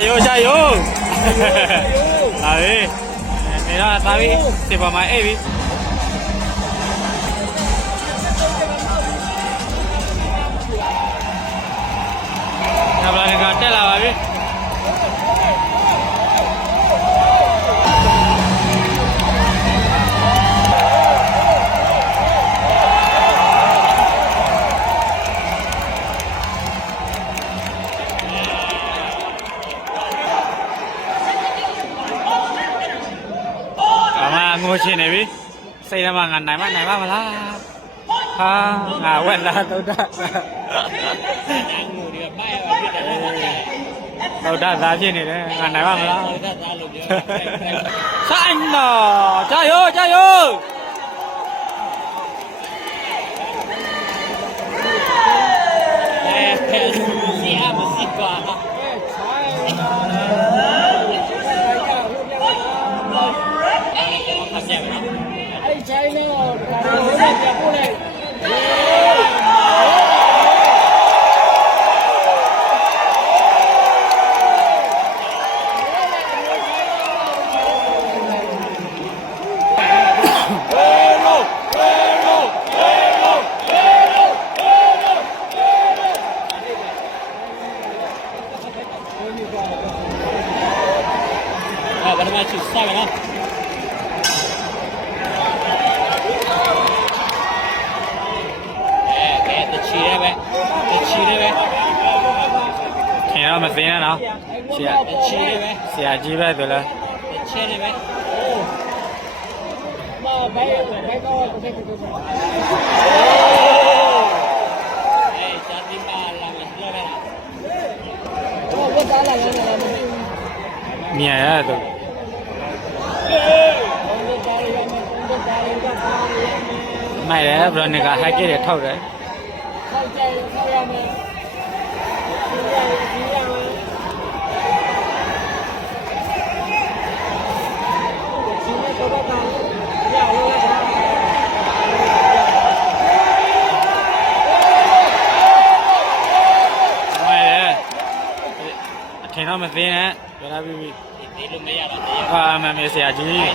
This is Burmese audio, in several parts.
加油！哎，你让大卫这把买哎喂，要不然你看带来吧喂。ငိုချင်နေပြီစိတ်ထဲမှာငါနိုင်မမလားဟာငါဝက်လာသုဒ္ဓငိုတွေကပိုက်ရပါဖြစ်တယ်သုဒ္ဓသားဖြစ်နေတယ်ငါနိုင်မမလားသုဒ္ဓသားလို့ပြောဆိုင်တော့加油加油စီအမစီကွာဘာမှချစ်စားရနော်တချီရဲပဲခင်ဗျားမသိနဲ့နော်ဆရာတချီရဲပဲဆရာကြီးပဲဆိုလားတချီရဲပဲမဘယ်တော့တစ်ခါတော့အေးစာတိမာလာမစလို့ပဲဘာသာလာလဲမြင်ရတယ်မိုက်တယ်ဘရောနီကာဟက်ကစ်တွေထောက်တယ်ထောက်ရမယ်အထင်တော့မသိနဲ့ပြောလာပြီဒီလိုမရတော့ဟာမမေဆရာကြီး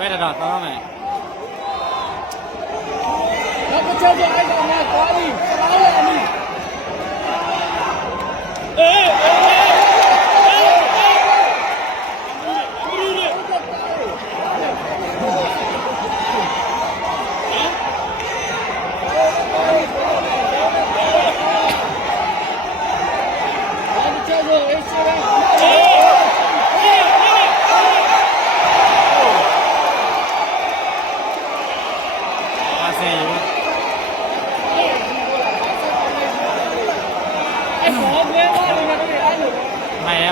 ပဲတော့တောင်းမယ်တော့တစ်ချက်ချက်အဲ့ကောင်ကသွားပြီသွားရအမိ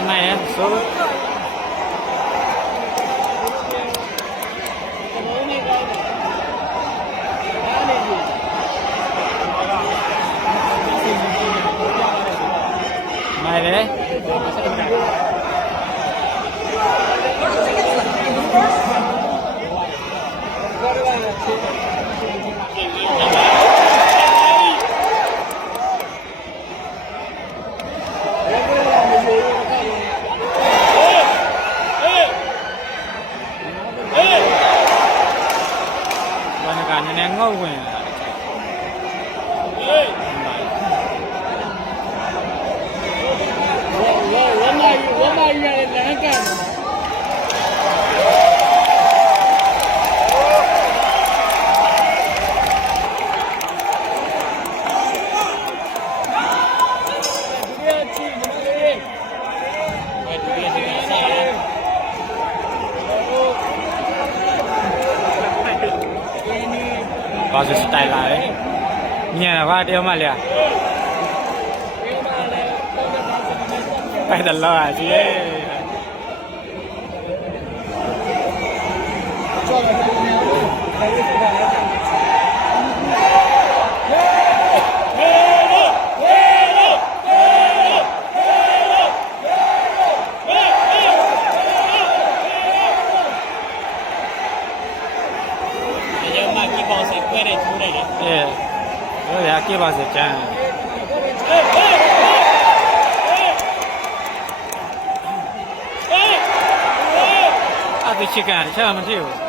မိုင်ဆိုမိုင်လေနည်းငုတ်ဝင်ဝမ်းမရတဲ့လမ်းကန်ဘာစတိုင်လာလဲညံပါတယောက်မှလေ ဖိုက်တယ်လောအကြီးဟိုရကေပါစချမ်းအတိချကန်ချမ်းမရှိဘူး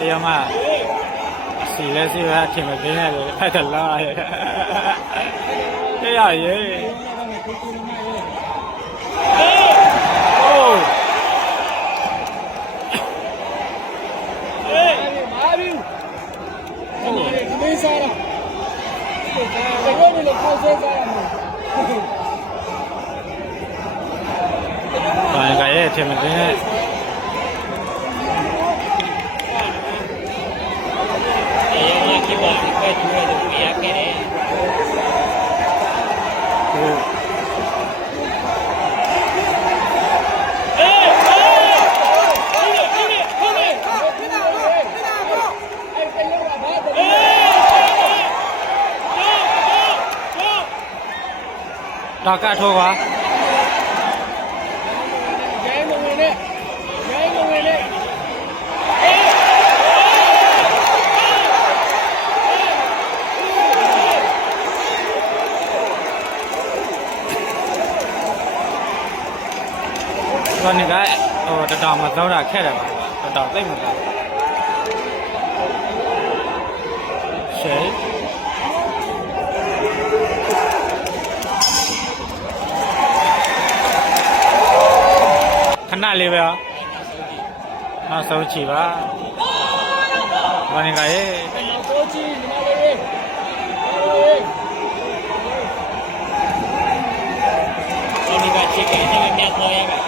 တရားမစီလဲစီပဲထင်မသိနဲ့လေဖိုက်တယ်လားတရားရေဘာကရဲ့ထင်မသိနဲ့တော့ကထိုးပါရိုင်းမဝင်နဲ့ရိုင်းမဝင်နဲ့ဒီနေ့ကဟိုတတော်မသောတာခက်တယ်ပါတတော်သိမ့်မလားရှယ်ခဏလေးပဲနောက်ဆုံးချီပါဘာနေကရဲ့ဆုံးချီဒီမှာလေးဒီကချီကအဲ့ဒါမြတ်တော်ရပါ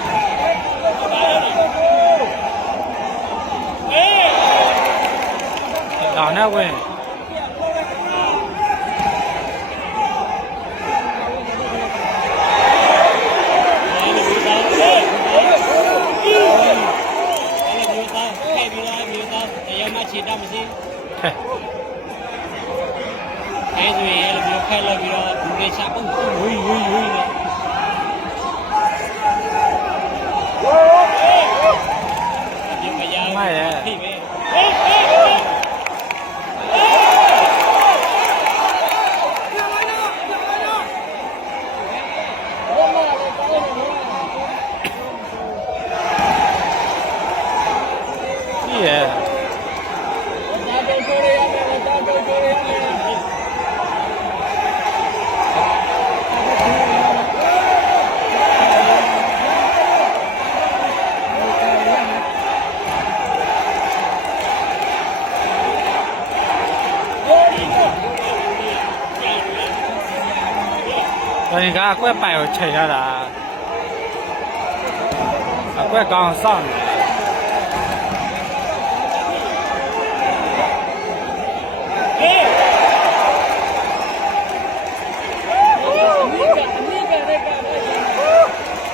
တောင်းနဲ့ဝင်ချီတတ်မရှိအဲဆိုရင်အဲ့လိုမျိုးဖက်လိုက်ပြီးတော့ဒီကိစ္စပုံဝီဝီဝီနဲ့ဒီမရဘူးဖိပဲ人家怪摆我吃下的，怪刚上的。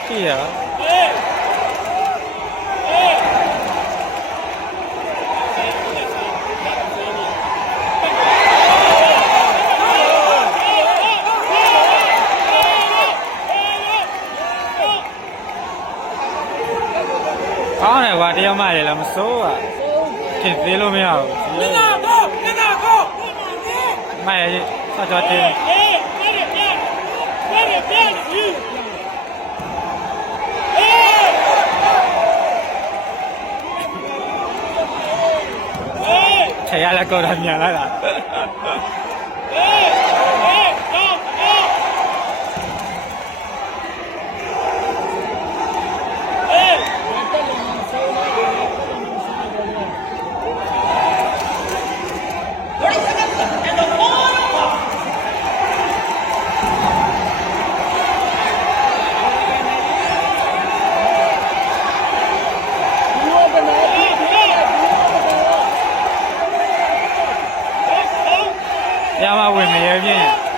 是呀。ကောင်းတယ်ကွာတယောက်မှလည်းမစိုးอ่ะဖြစ်သေးလို့မရဘူးမင်းသားကိုမရစောချောတင်း လည်းကော်တာမြန်လာတာရမဝင်မရဲပြင်း